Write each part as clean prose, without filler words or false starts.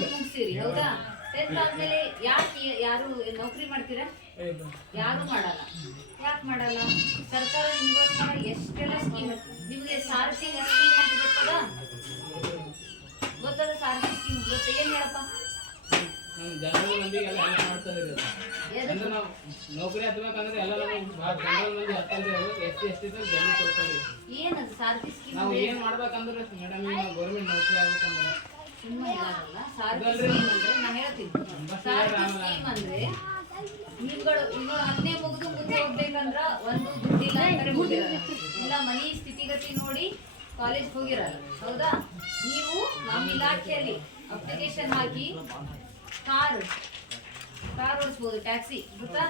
ಮುಗಿಸಿರಿ ಹೌದಾ? 10th ಆದ್ಮೇಲೆ ಯಾಕೆ ಯಾರು ನೌಕರಿ ಮಾಡ್ತೀರಾ? ಯಾರು ಮಾಡಲ್ಲ. ಯಾಕೆ ಮಾಡಲ್ಲ? ಸರ್ಕಾರ ನಿಮಗೋಸ್ಕರ ಎಷ್ಟೆಲ್ಲ ಸ್ಕೀಮ್, ನಿಮಗೆ ಸಾರಥಿ ಸ್ಕೀಮ್ ಅಂತ ಗೊತ್ತದ? ಗೊತ್ತದ ಸಾರಥಿ ಸ್ಕೀಮ್ ಗೊತ್ತ? ಏನ್ ಹೇಳಪ್ಪ? ಜನರಲ್ ಮಂದಿಗೆಲ್ಲ ಹೆಲ್ಪ್ ಮಾಡ್ತಾ ಇರೋದು. ಅಂದ್ರೆ ನಾವು ನೌಕರಿ ಹತ್ತಬೇಕಂದ್ರೆ ಎಲ್ಲ ಜನರಲ್ ಮಂದಿ ಹತ್ತಲ್ರಿ, ಅವರು ಎಸ್ ಟಿ ಜಲ್ದಿ ತಗೋತಾರೆ. ಏನದು ಸಾರಥಿ ಸ್ಕೀಮ್? ನಾವು ಏನ್ ಮಾಡ್ಬೇಕಂದ್ರೆ ಮೇಡಮ್ ನಾವು ಗೌರ್ಮೆಂಟ್ ನೌಕರಿ ಆಗ್ಬೇಕಂದ್ರೆ ಸುಮ್ಮನೆ ಹೇಳಲ್ಲ. ಸಾರಥಿ ಸ್ಕೀಮ್ ಅಂದ್ರೆ ನಾನು ಹೇಳ್ತೀನಿ, ಸಾರಥಿ ಸ್ಕೀಮ್ ಅಂದ್ರೆ ನೀವುಗಳು ಇನ್ನು 10ನೇ ಮುಗಿದು ಮುಂದೆ ಹೋಗ್ಬೇಕಂದ್ರ ಒಂದು ದುಡ್ಡಿಲ್ಲ ಅಂತಾರೆ ಹೋಗಿರಲ್ಲ, ಇಲ್ಲ ಮನಿ ಸ್ಥಿತಿಗತಿ ನೋಡಿ ಕಾಲೇಜ್ ಹೋಗಿರಲ್ಲ ಹೌದಾ? ನೀವು ನಮ್ಮ ಇಲಾಖೆಯಲ್ಲಿ ಅಪ್ಲಿಕೇಶನ್ ಹಾಕಿ ಕಾರ್ ಓಡಿಸ್ಬೋದು. ಟ್ಯಾಕ್ಸಿ ಗೊತ್ತಾ?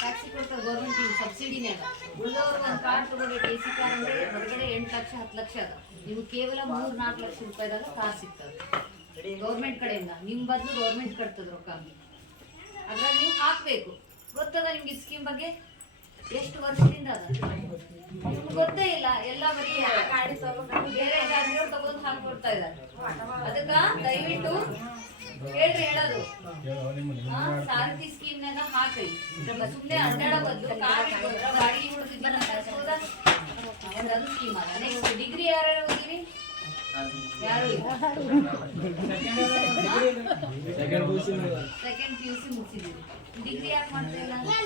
ಟ್ಯಾಕ್ಸಿ ಕೊಡ್ತಾರೆ ಗೌರ್ಮೆಂಟ್, ಸಬ್ಸಿಡಿನೇ ಅದ. ಉಳಿದವ್ರಿಗೆ ಒಂದು ಕಾರ್ ತಗೋಬೇಕು. AC ಕಾರ್ ಅಂದ್ರೆ ಹೊರಗಡೆ 8 ಲಕ್ಷ 10 ಲಕ್ಷ ಅದ. ನೀವು ಕೇವಲ 3-4 ಲಕ್ಷ ರೂಪಾಯಿದಾಗ ಕಾರ್ ಸಿಗ್ತದೆ ಗೌರ್ಮೆಂಟ್ ಕಡೆಯಿಂದ. ನಿಮ್ಮ ಬದಲು ಗೌರ್ಮೆಂಟ್ ಕಟ್ತದ ರೊಕ್ಕ. ಅದ್ರಲ್ಲಿ ನೀವು ಹಾಕ್ಬೇಕು. ಗೊತ್ತದ ನಿಮ್ಗೆ ಈ ಸ್ಕೀಮ್ ಬಗ್ಗೆ? ಎಷ್ಟು ವರ್ಷದಿಂದ ಅದ ನಿಮ್ಗೆ ಗೊತ್ತೇ ಇಲ್ಲ. ಎಲ್ಲ ಬರೀ ಗಾಡಿ ತಗೊಂಡು ಬೇರೆ ಗಾಡಿಗಳು ತಗೊಂಡು ಹಾಕೊಡ್ತಾ ಇದ್ದಾರೆ. ಅದಕ್ಕ ದಯವಿಟ್ಟು ಹೇಳ್ರಿ, ಹೇಳೋದು ಸಾರಥಿ ಸ್ಕೀಮ್ನಾಗ ಹಾಕ್ರಿ. ಸುಮ್ಮನೆ ಅಡ್ಡಾಡ ಬದಲು ಕಾರ್ ಇಟ್ಕೊಂಡ್ರ ಬಾಡಿಗೆ ಹುಡುಗಿದ್ದೀನ ಕಳ್ಸೋದ ಅದು ಸ್ಕೀಮ್ ಅದ. ನೆಕ್ಸ್ಟ್ ಡಿಗ್ರಿ ಯಾರು ಹೋಗಿರಿ? ಯಾರು ಸೆಕೆಂಡ್ PUC ಮುಗಿಸಿದೀವಿ. ಡಿಗ್ರಿ ಯಾಕೆ ಮಾಡ್ತಾ ಇಲ್ಲ?